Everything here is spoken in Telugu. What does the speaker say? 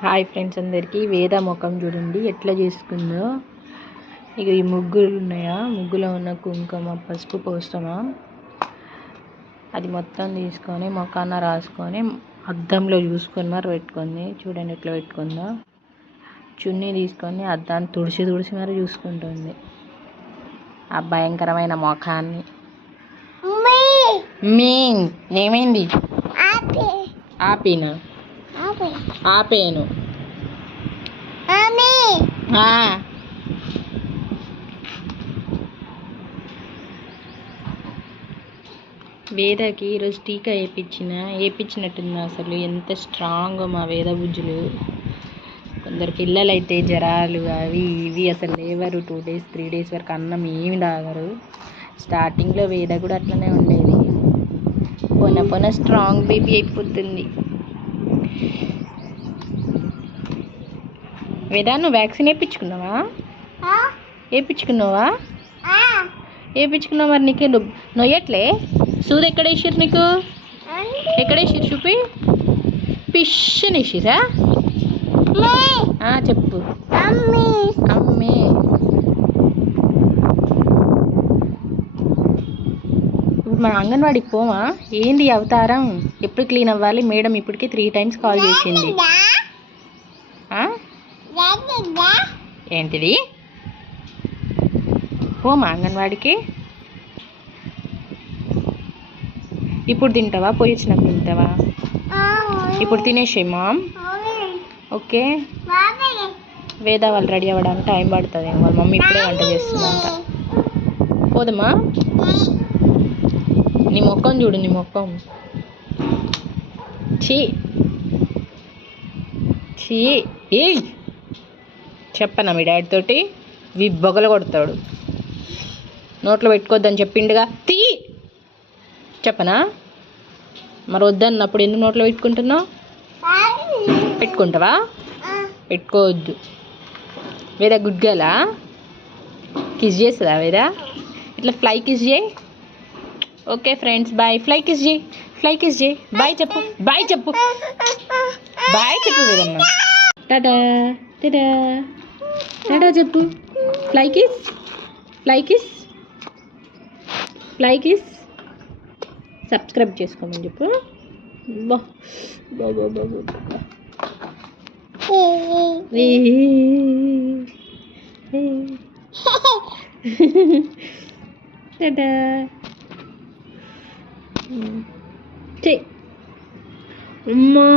హాయ్ ఫ్రెండ్స్ అందరికీ వేద ముఖం చూడండి ఎట్లా చేసుకుందో. ఇక ఈ ముగ్గులు ఉన్నాయా, ముగ్గులో ఉన్న కుంకుమ పసుపు పోస్తామా, అది మొత్తం తీసుకొని ముఖాన రాసుకొని అద్దంలో చూసుకొని మరి పెట్టుకుంది. చూడండి ఎట్లా పెట్టుకుందో. చున్నీ తీసుకొని అద్దాన్ని తుడిచి మరి చూసుకుంటుంది ఆ భయంకరమైన ముఖాన్ని. ఏమైంది? ఆపినా ఆపేను. వేదకి ఈరోజు టీకా వేయించినట్టుంది. అసలు ఎంత స్ట్రాంగ్ మా వేద బుజ్జులు. కొందరు పిల్లలు అయితే జ్వరాలు అవి ఇవి అసలు లేవరు. 2 days 3 days వరకు అన్నం ఏమి తాగరు. స్టార్టింగ్లో వేద కూడా అట్లనే ఉండేది. పొన స్ట్రాంగ్ బేబీ అయిపోతుంది. వేద నువ్వు వ్యాక్సిన్ వేయించుకున్నావా? వేయించుకున్నావా? మరి నీకు నొయ్యట్లే? సూది ఎక్కడ వేసిర్రు నీకు? ఎక్కడ వేసిర్రు చూపి. పిష్ని వేసిరా? చెప్పు. అమ్మే ఇప్పుడు మన అంగన్వాడికి పోమా? ఏంది అవతారం? ఎప్పుడు క్లీన్ అవ్వాలి? మేడం ఇప్పటికే 3 times కాల్ చేసింది. ఏంటిది? పోమా అంగన్వాడికి? ఇప్పుడు తింటావా? పోయి వచ్చినప్పుడు తింటావా? ఇప్పుడు తినేసేమా? ఓకే. వేద వాళ్ళు రెడీ అవ్వడానికి టైం పడుతుంది. వాళ్ళ మమ్మీ ఇప్పుడే వంట చేస్తుందంట. పోదమ్మా? నీ ముఖం చూడు, నీ ముఖం. చీ ఏయ్ చెప్పనా మీ డాడీ తోటి? బొగలు కొడతాడు. నోట్లో పెట్టుకోవద్దని చెప్పిండుగా. చెప్పనా? మరి వద్దన్నప్పుడు ఎందుకు నోట్లో పెట్టుకుంటున్నావు? పెట్టుకుంటావా? పెట్టుకోవద్దు. వేద గుడ్ గర్లా? కిస్ చేస్తుందా వేద? ఇట్లా ఫ్లై కిస్ చేయి. Okay friends bye. Fly kiss చేయి. బాయ్ చెప్పు. బాయ్ చెప్పు వేదమ్మ. టాటా చెప్పు. Fly kiss. సబ్స్క్రైబ్ చేసుకోమని చెప్పు. టాటా. అమ్మా